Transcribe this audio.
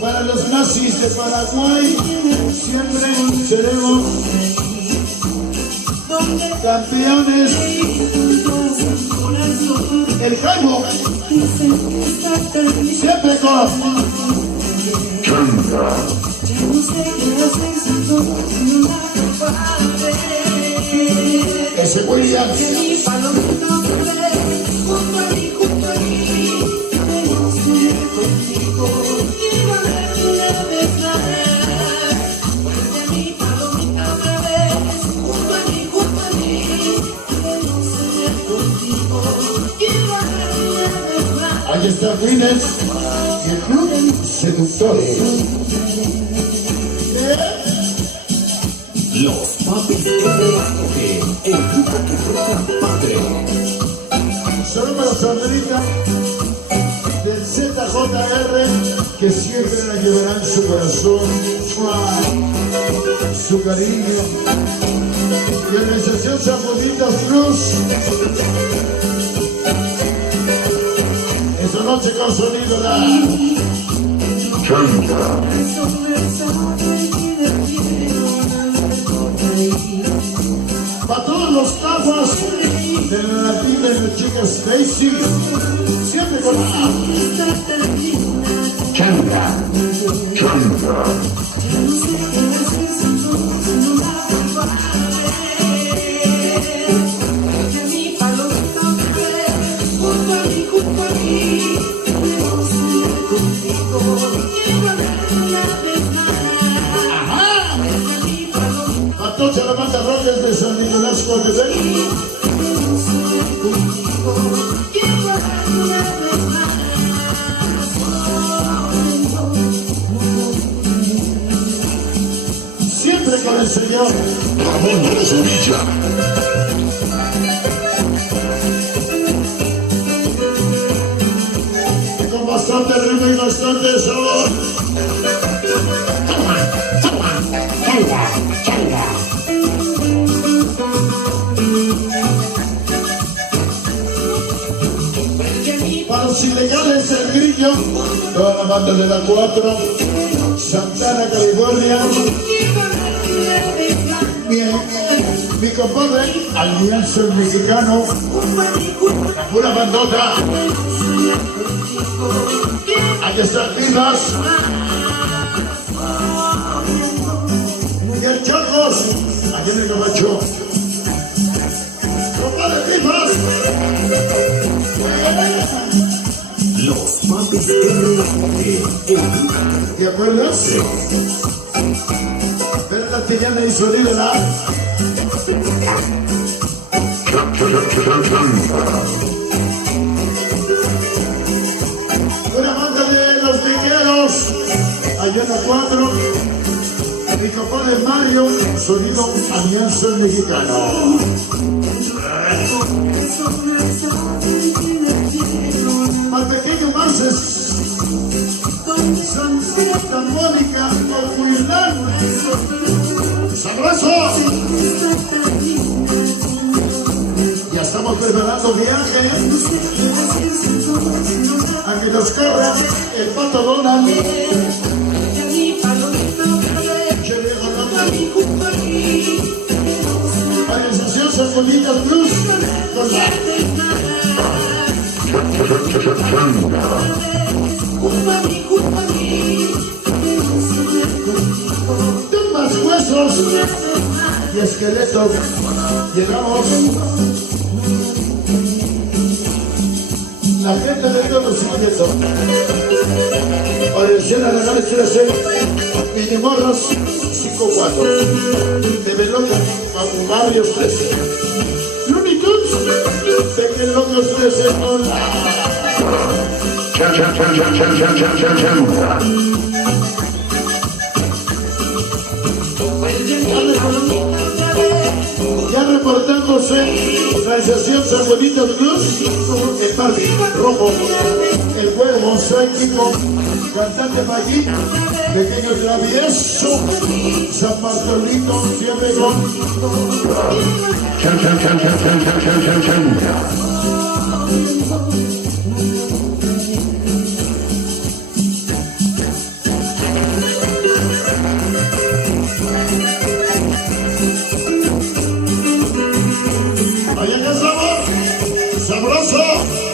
Para los nazis de Paraguay, siempre seremos campeones. El Jaimo, siempre con ese Williams. Ahí está Winners y el club Seductores. Los Papis RAG, el grupo que roca padre. Solo para Sandrita del ZJR, que siempre la llevará en su corazón, su cariño. Y Organización Zapotitas Cruz. Esta noche con sonido la Chanta. Para todos los tapas de la latina y la chica Stacy, siempre con la Changa, Changa. Entonces la banda Robles de San Nicolás Cordebel. Siempre con el señor Ramón Rosovilla. y con bastante ritmo y bastante sabor. Changa, Changa. Para los ilegales el grillo, toda la banda de la 4, Santana, California. Mi compadre, Alianza el Mexicano, la pura bandota. Aquí están Vivas. Y el Chocos, aquí en el Gabacho. Compadre Vivas. Los Papis RAG, ¿Te acuerdas? ¿Verdad que ya me hizo la? Una banda de los ligeros, allá en la 4, mi compadre Mario, sonido Alianza Mexicano. Al pequeño Marces, Santa Mónica, Coahuilán, ¡sabroso! Ya estamos preparando viaje a que nos corra el Pato Donald. Organización Zapotitas Cruz con la tumbas, huesos y esqueletos. Llegamos. La gente de Dios nos siguiendo. Organización Arenales 13, Minimorros 5-4. De Belonga, Barrios 13. Looney Tunes, Pequeños Locos 13. Ya reportándose Organización Zapotitas Cruz, el Barbie Rojo, el Huevo Sáquico, cantante Magui, Pequeño Travieso, San Bartolito, siempre con sabroso.